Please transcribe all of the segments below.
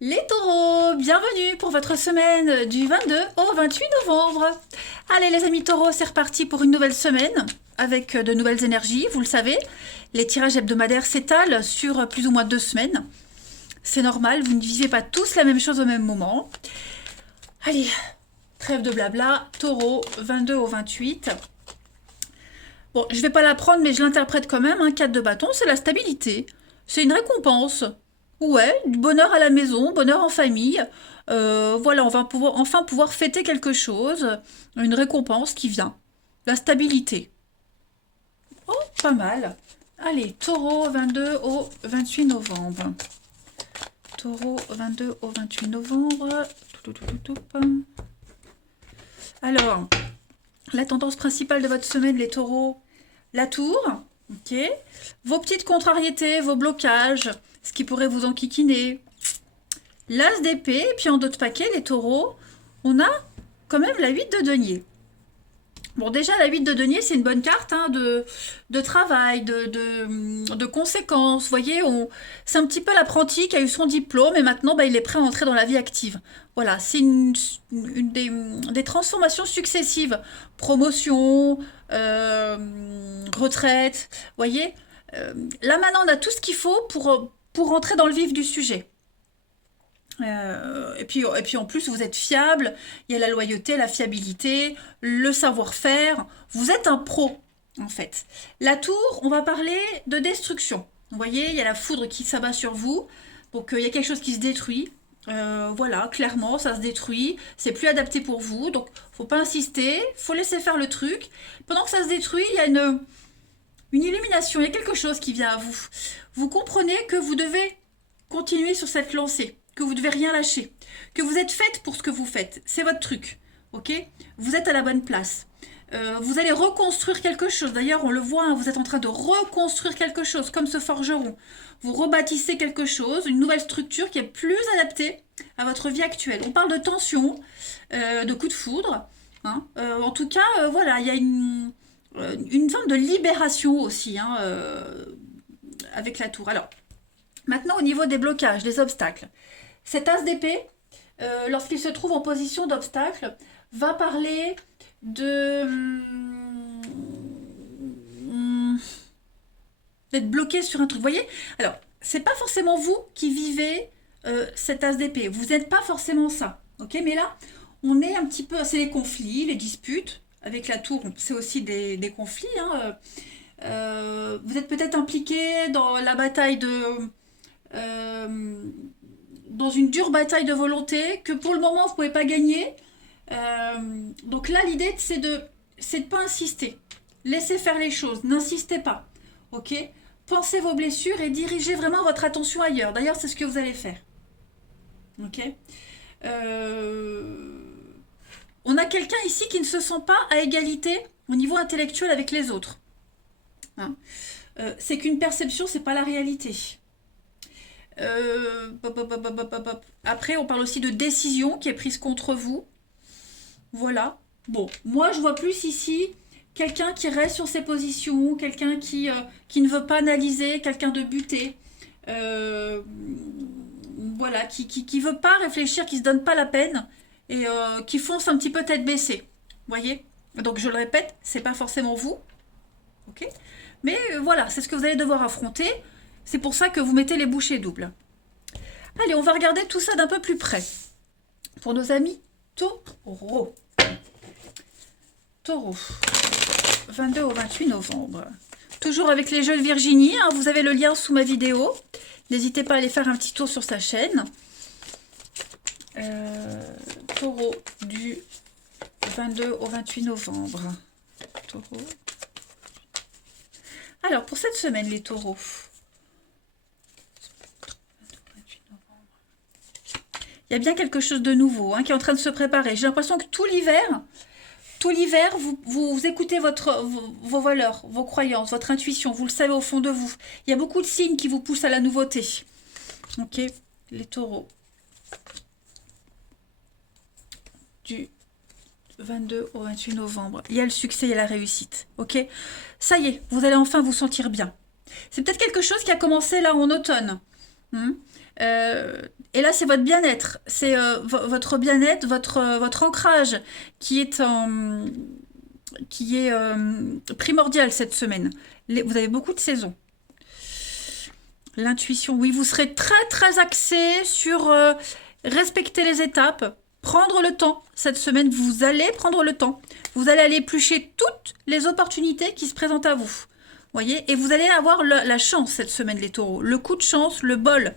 Les taureaux, bienvenue pour votre semaine du 22 au 28 novembre. Allez les amis taureaux, c'est reparti pour une nouvelle semaine avec de nouvelles énergies, vous le savez. Les tirages hebdomadaires s'étalent sur plus ou moins 2 semaines. C'est normal, vous ne vivez pas tous la même chose au même moment. Allez, trêve de blabla, taureau, 22 au 28. Bon, je vais pas la prendre, mais je l'interprète quand même. Un 4 de bâton, c'est la stabilité. C'est une récompense. Ouais, du bonheur à la maison, bonheur en famille. Voilà, on va enfin pouvoir fêter quelque chose. Une récompense qui vient. La stabilité. Oh, pas mal. Allez, taureau 22 au 28 novembre. Taureau 22 au 28 novembre. Alors, la tendance principale de votre semaine, les taureaux, la tour, ok. Vos petites contrariétés, vos blocages, ce qui pourrait vous enquiquiner. L'as d'épée, et puis en d'autres paquets, les taureaux, on a quand même la 8 de denier. Bon, déjà, la 8 de denier, c'est une bonne carte hein, de travail, de conséquences. Vous voyez, c'est un petit peu l'apprenti qui a eu son diplôme et maintenant, bah, il est prêt à entrer dans la vie active. Voilà, c'est des transformations successives. Promotion, retraite, vous voyez. Là, maintenant, on a tout ce qu'il faut pour entrer dans le vif du sujet. Et puis en plus, vous êtes fiable, il y a la loyauté, la fiabilité, le savoir-faire. Vous êtes un pro, en fait. La tour, on va parler de destruction. Vous voyez, il y a la foudre qui s'abat sur vous. Donc, il y a quelque chose qui se détruit. Voilà, clairement, ça se détruit. C'est plus adapté pour vous. Donc, faut pas insister. Faut laisser faire le truc. Pendant que ça se détruit, il y a une illumination. Il y a quelque chose qui vient à vous. Vous comprenez que vous devez continuez sur cette lancée, que vous devez rien lâcher, que vous êtes faite pour ce que vous faites. C'est votre truc, ok. Vous êtes à la bonne place. Vous allez reconstruire quelque chose. D'ailleurs, on le voit, hein, vous êtes en train de reconstruire quelque chose, comme ce forgeron. Vous rebâtissez quelque chose, une nouvelle structure qui est plus adaptée à votre vie actuelle. On parle de tension, de coup de foudre. Hein. En tout cas, voilà, il y a une forme de libération aussi hein, avec la tour. Alors, maintenant, au niveau des blocages, des obstacles, cet as d'épée, lorsqu'il se trouve en position d'obstacle, va parler de d'être bloqué sur un truc. Vous voyez. Alors, c'est pas forcément vous qui vivez cet as d'épée. Vous n'êtes pas forcément ça. Ok. Mais là, on est un petit peu. C'est les conflits, les disputes. Avec la tour, c'est aussi des conflits. Hein. Vous êtes peut-être impliqué dans la bataille euh, dans une dure bataille de volonté que pour le moment vous pouvez pas gagner. Donc là l'idée c'est de pas insister. Laissez faire les choses, n'insistez pas. Ok. Pensez vos blessures et dirigez vraiment votre attention ailleurs. D'ailleurs c'est ce que vous allez faire. Ok. Euh, on a quelqu'un ici qui ne se sent pas à égalité au niveau intellectuel avec les autres. Hein. C'est qu'une perception, c'est pas la réalité. Après, on parle aussi de décision qui est prise contre vous. Voilà. Bon, moi, je vois plus ici quelqu'un qui reste sur ses positions, quelqu'un qui ne veut pas analyser, quelqu'un de buté. Euh, voilà, qui veut pas réfléchir, qui se donne pas la peine et qui fonce un petit peu tête baissée. Voyez. Donc, je le répète, c'est pas forcément vous. Ok. Mais voilà, c'est ce que vous allez devoir affronter. C'est pour ça que vous mettez les bouchées doubles. Allez, on va regarder tout ça d'un peu plus près. Pour nos amis taureaux. Taureau. 22 au 28 novembre. Toujours avec les jeux de Virginie. Hein, vous avez le lien sous ma vidéo. N'hésitez pas à aller faire un petit tour sur sa chaîne. Taureau du 22 au 28 novembre. Taureau. Alors, pour cette semaine, les taureaux. Il y a bien quelque chose de nouveau hein, qui est en train de se préparer. J'ai l'impression que tout l'hiver, vous écoutez vos valeurs, vos croyances, votre intuition. Vous le savez au fond de vous. Il y a beaucoup de signes qui vous poussent à la nouveauté. Ok, les taureaux. Du 22 au 28 novembre. Il y a le succès, il y a la réussite. Ok, ça y est, vous allez enfin vous sentir bien. C'est peut-être quelque chose qui a commencé là en automne. Et là, c'est votre bien-être, c'est votre bien-être, votre ancrage qui est primordial cette semaine. Vous avez beaucoup de saisons. L'intuition, oui, vous serez très très axé sur respecter les étapes, prendre le temps. Cette semaine, vous allez prendre le temps. Vous allez aller éplucher toutes les opportunités qui se présentent à vous. Voyez, et vous allez avoir la chance cette semaine, les taureaux. Le coup de chance, le bol.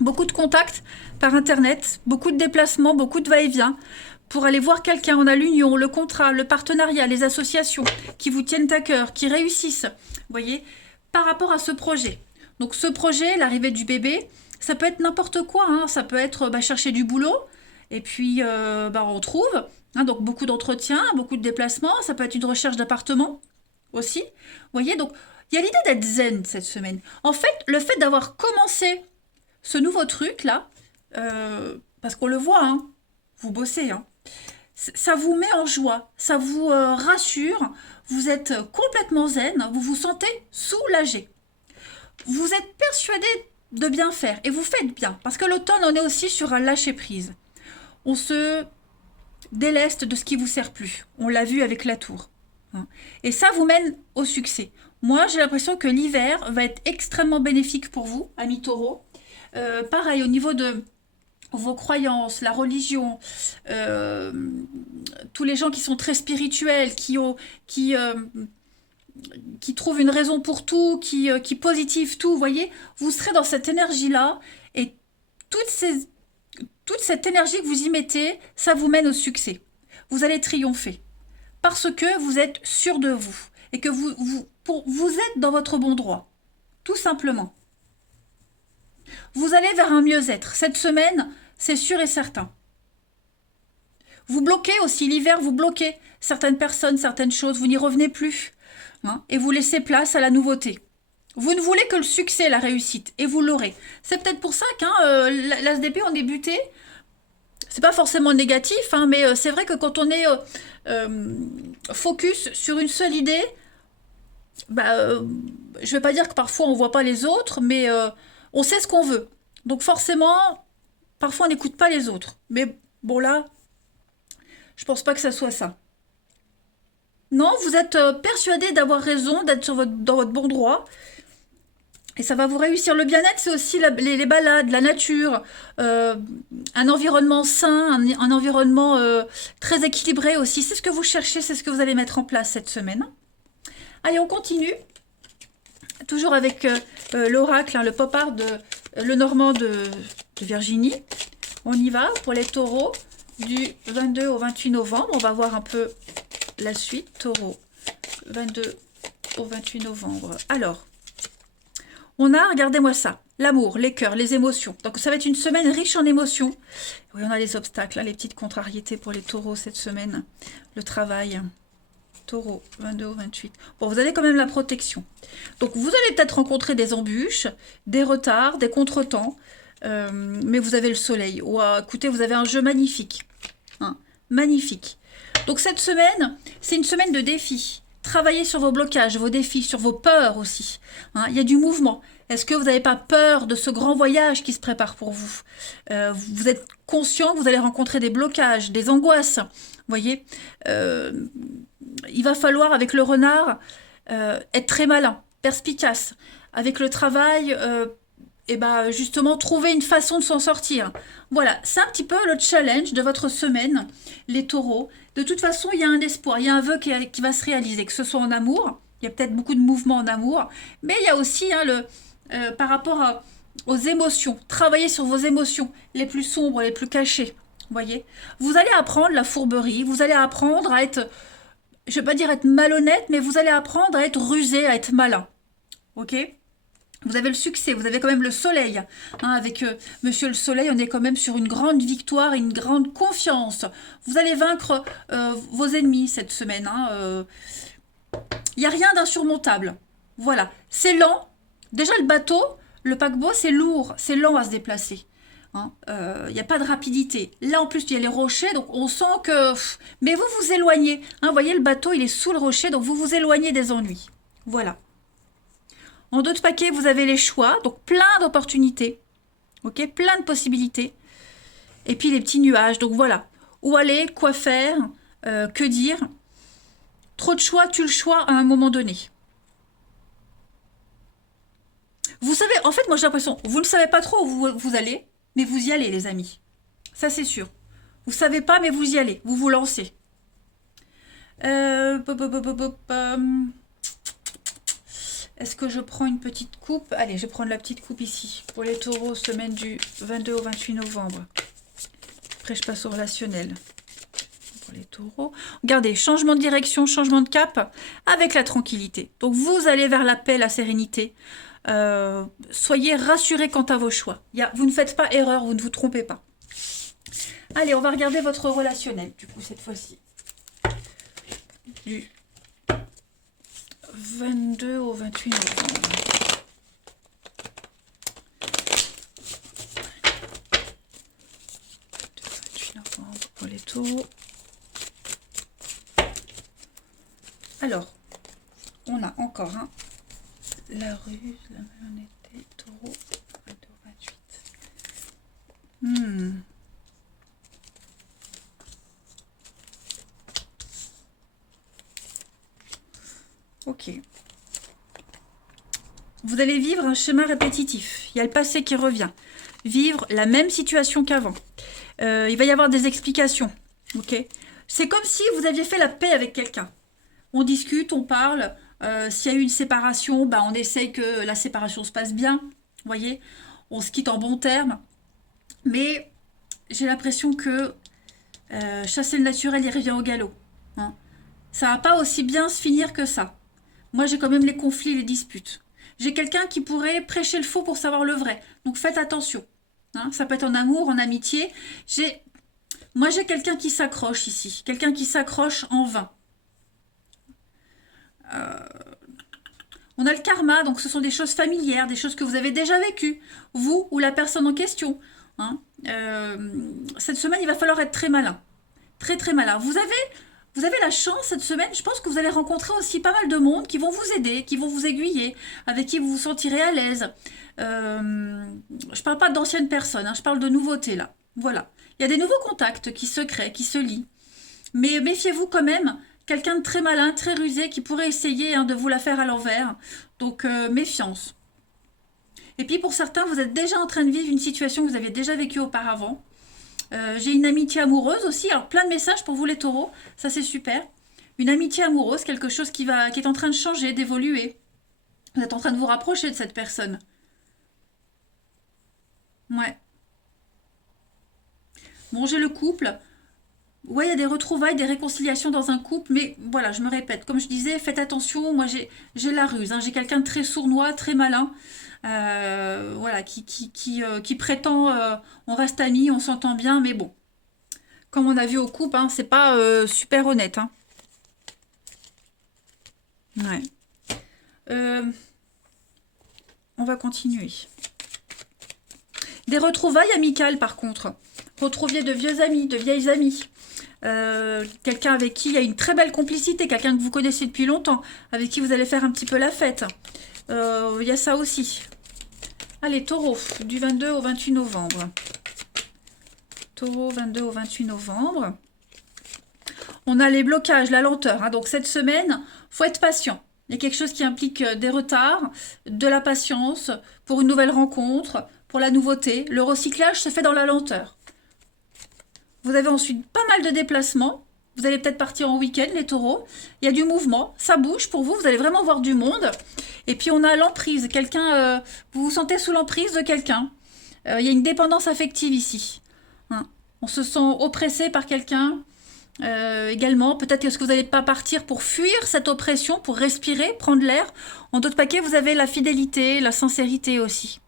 Beaucoup de contacts par Internet, beaucoup de déplacements, beaucoup de va-et-vient pour aller voir quelqu'un. On a l'union, le contrat, le partenariat, les associations qui vous tiennent à cœur, qui réussissent. Voyez, par rapport à ce projet. Donc ce projet, l'arrivée du bébé, ça peut être n'importe quoi. Hein. Ça peut être chercher du boulot et puis on trouve. Hein, donc beaucoup d'entretiens, beaucoup de déplacements. Ça peut être une recherche d'appartement aussi. Vous voyez, donc il y a l'idée d'être zen cette semaine. En fait, le fait d'avoir commencé ce nouveau truc là, parce qu'on le voit, hein, vous bossez, hein, ça vous met en joie, ça vous rassure, vous êtes complètement zen, vous vous sentez soulagé. Vous êtes persuadé de bien faire et vous faites bien, parce que l'automne on est aussi sur un lâcher prise. On se déleste de ce qui vous sert plus. On l'a vu avec la tour. Hein. Et ça vous mène au succès. Moi, j'ai l'impression que l'hiver va être extrêmement bénéfique pour vous, amis taureaux. Pareil, au niveau de vos croyances, la religion, tous les gens qui sont très spirituels, qui trouvent une raison pour tout, qui positivent tout, vous voyez, vous serez dans cette énergie-là et toute cette énergie que vous y mettez, ça vous mène au succès. Vous allez triompher parce que vous êtes sûr de vous et que vous êtes dans votre bon droit, tout simplement. Vous allez vers un mieux-être. Cette semaine, c'est sûr et certain. Vous bloquez aussi l'hiver, vous bloquez certaines personnes, certaines choses, vous n'y revenez plus. Hein, et vous laissez place à la nouveauté. Vous ne voulez que le succès, la réussite, et vous l'aurez. C'est peut-être pour ça l'ASDP, on est buté. C'est pas forcément négatif, hein, mais c'est vrai que quand on est focus sur une seule idée, je vais pas dire que parfois on voit pas les autres, mais on sait ce qu'on veut. Donc forcément, parfois on n'écoute pas les autres. Mais bon là, je pense pas que ça soit ça. Non, vous êtes persuadé d'avoir raison, d'être dans votre bon droit. Et ça va vous réussir. Le bien-être, c'est aussi les balades, la nature, un environnement sain, un environnement très équilibré aussi. C'est ce que vous cherchez, c'est ce que vous allez mettre en place cette semaine. Allez, on continue. Toujours avec l'oracle, hein, le pop-art de Lenormand de Virginie. On y va pour les taureaux du 22 au 28 novembre. On va voir un peu la suite. Taureau, 22 au 28 novembre. Alors, on a, regardez-moi ça, l'amour, les cœurs, les émotions. Donc ça va être une semaine riche en émotions. Oui, on a les obstacles, hein, les petites contrariétés pour les taureaux cette semaine. Le travail. Taureau, 22 au 28. Bon, vous avez quand même la protection. Donc, vous allez peut-être rencontrer des embûches, des retards, des contretemps, mais vous avez le soleil. Oh, écoutez, vous avez un jeu magnifique. Hein, magnifique. Donc, cette semaine, c'est une semaine de défis. Travaillez sur vos blocages, vos défis, sur vos peurs aussi. Hein, il y a du mouvement. Est-ce que vous n'avez pas peur de ce grand voyage qui se prépare pour vous? Vous êtes conscient que vous allez rencontrer des blocages, des angoisses. Vous voyez, il va falloir, avec le renard, être très malin, perspicace. Avec le travail, justement, trouver une façon de s'en sortir. Voilà, c'est un petit peu le challenge de votre semaine, les taureaux. De toute façon, il y a un espoir, il y a un vœu qui va se réaliser, que ce soit en amour. Il y a peut-être beaucoup de mouvements en amour, mais il y a aussi par rapport aux émotions. Travailler sur vos émotions, les plus sombres, les plus cachées. Voyez, vous allez apprendre la fourberie, vous allez apprendre à être, je vais pas dire être malhonnête, mais vous allez apprendre à être rusé, à être malin. Ok? Vous avez le succès, vous avez quand même le soleil. Hein, avec Monsieur le Soleil, on est quand même sur une grande victoire et une grande confiance. Vous allez vaincre vos ennemis cette semaine. Il n'y a rien d'insurmontable. Voilà, c'est lent. Déjà le bateau, le paquebot, c'est lourd, c'est lent à se déplacer. Il n'y a pas de rapidité. Là, en plus, il y a les rochers, donc on sent que... Mais vous vous éloignez. Vous voyez, le bateau, il est sous le rocher, donc vous vous éloignez des ennuis. Voilà. En dos de paquet, vous avez les choix, donc plein d'opportunités. Ok, plein de possibilités. Et puis les petits nuages. Donc voilà. Où aller, quoi faire, que dire. Trop de choix, tue le choix à un moment donné. Vous savez, en fait, moi j'ai l'impression, vous ne savez pas trop où vous allez, mais vous y allez, les amis. Ça, c'est sûr. Vous savez pas, mais vous y allez. Vous vous lancez. Est-ce que je prends une petite coupe? Allez, je vais prendre la petite coupe ici. Pour les taureaux, semaine du 22 au 28 novembre. Après, je passe au relationnel. Pour les taureaux. Regardez, changement de direction, changement de cap, avec la tranquillité. Donc, vous allez vers la paix, la sérénité. Soyez rassurés quant à vos choix. Vous ne faites pas erreur, vous ne vous trompez pas. Allez, on va regarder votre relationnel, du coup, cette fois-ci. Du 22 au 28 novembre. Du 28 novembre pour les taureaux. Alors, on a encore un. La ruse, la malhonnêteté, taureau, 22 au 28. Ok. Vous allez vivre un schéma répétitif. Il y a le passé qui revient. Vivre la même situation qu'avant. Il va y avoir des explications. Ok. C'est comme si vous aviez fait la paix avec quelqu'un. On discute, on parle. S'il y a eu une séparation, bah, on essaye que la séparation se passe bien. Vous voyez, on se quitte en bons termes. Mais j'ai l'impression que chasser le naturel, il revient au galop. Hein. Ça va pas aussi bien se finir que ça. Moi, j'ai quand même les conflits, les disputes. J'ai quelqu'un qui pourrait prêcher le faux pour savoir le vrai. Donc, faites attention. Hein, ça peut être en amour, en amitié. Moi, j'ai quelqu'un qui s'accroche ici. Quelqu'un qui s'accroche en vain. On a le karma, donc ce sont des choses familières, des choses que vous avez déjà vécues. Vous ou la personne en question. Hein. Cette semaine, il va falloir être très malin. Très, très malin. Vous avez la chance cette semaine, je pense que vous allez rencontrer aussi pas mal de monde qui vont vous aider, qui vont vous aiguiller, avec qui vous vous sentirez à l'aise. Je parle pas d'anciennes personnes, hein, je parle de nouveautés là. Voilà. Il y a des nouveaux contacts qui se créent, qui se lient. Mais méfiez-vous quand même, quelqu'un de très malin, très rusé, qui pourrait essayer de vous la faire à l'envers. Donc méfiance. Et puis pour certains, vous êtes déjà en train de vivre une situation que vous aviez déjà vécue auparavant. J'ai une amitié amoureuse aussi. Alors, plein de messages pour vous les taureaux. Ça, c'est super. Une amitié amoureuse, quelque chose qui est en train de changer, d'évoluer. Vous êtes en train de vous rapprocher de cette personne. Ouais. Bon, j'ai le couple. Ouais, il y a des retrouvailles, des réconciliations dans un couple. Mais voilà, je me répète. Comme je disais, faites attention. Moi, j'ai la ruse. Hein. J'ai quelqu'un de très sournois, très malin. Voilà, qui prétend on reste amis, on s'entend bien, mais bon, comme on a vu au couple, hein, c'est pas super honnête. Hein. Ouais. On va continuer. Des retrouvailles amicales, par contre. Retrouviez de vieux amis, de vieilles amies. Quelqu'un avec qui il y a une très belle complicité, quelqu'un que vous connaissez depuis longtemps, avec qui vous allez faire un petit peu la fête. Il y a ça aussi. Allez, taureau, du 22 au 28 novembre. Taureau, 22 au 28 novembre. On a les blocages, la lenteur. Hein. Donc, cette semaine, il faut être patient. Il y a quelque chose qui implique des retards, de la patience pour une nouvelle rencontre, pour la nouveauté. Le recyclage se fait dans la lenteur. Vous avez ensuite pas mal de déplacements. Vous allez peut-être partir en week-end, les taureaux. Il y a du mouvement, ça bouge pour vous. Vous allez vraiment voir du monde. Et puis, on a l'emprise. Quelqu'un, vous vous sentez sous l'emprise de quelqu'un. Il y a une dépendance affective ici. Hein. On se sent oppressé par quelqu'un. Également, peut-être que vous n'allez pas partir pour fuir cette oppression, pour respirer, prendre l'air. En d'autres paquets, vous avez la fidélité, la sincérité aussi.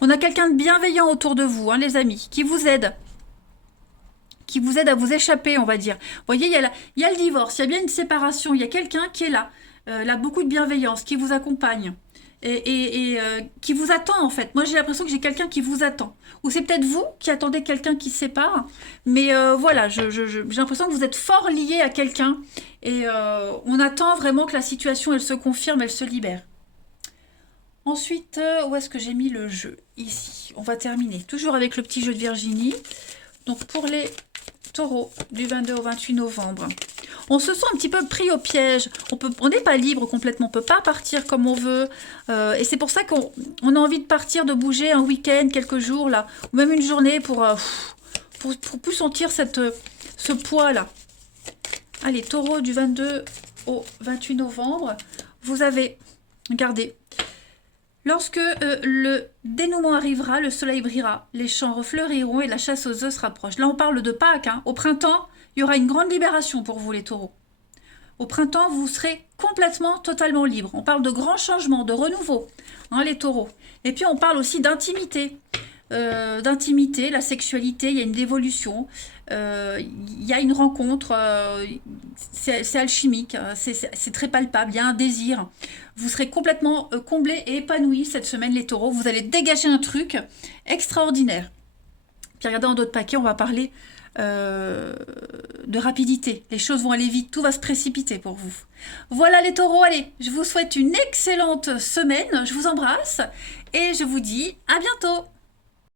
On a quelqu'un de bienveillant autour de vous, hein, les amis, qui vous aide à vous échapper, on va dire. Vous voyez, il y a le divorce, il y a bien une séparation, il y a quelqu'un qui est là, là, beaucoup de bienveillance, qui vous accompagne et qui vous attend en fait. Moi, j'ai l'impression que j'ai quelqu'un qui vous attend. Ou c'est peut-être vous qui attendez quelqu'un qui se sépare, mais voilà, j'ai l'impression que vous êtes fort lié à quelqu'un et on attend vraiment que la situation, elle se confirme, elle se libère. Ensuite, où est-ce que j'ai mis le jeu? ici. On va terminer toujours avec le petit jeu de Virginie. Donc pour les taureaux du 22 au 28 novembre, on se sent un petit peu pris au piège. On n'est pas libre complètement, on ne peut pas partir comme on veut. Et c'est pour ça qu'on a envie de partir, de bouger un week-end, quelques jours, là, ou même une journée pour plus sentir ce poids-là. Allez, taureau du 22 au 28 novembre, vous avez, regardez, lorsque le dénouement arrivera, le soleil brillera, les champs refleuriront et la chasse aux œufs se rapproche. Là, on parle de Pâques. Hein. Au printemps, il y aura une grande libération pour vous, les taureaux. Au printemps, vous serez complètement, totalement libre. On parle de grands changements, de renouveau, hein, les taureaux. Et puis, on parle aussi d'intimité. D'intimité, la sexualité, il y a une dévolution, il y a une rencontre, c'est alchimique, c'est très palpable, il y a un désir. Vous serez complètement comblés et épanouis cette semaine, les taureaux. Vous allez dégager un truc extraordinaire. Puis regardez, dans d'autres paquets, on va parler de rapidité. Les choses vont aller vite, tout va se précipiter pour vous. Voilà les taureaux, allez, je vous souhaite une excellente semaine, je vous embrasse et je vous dis à bientôt.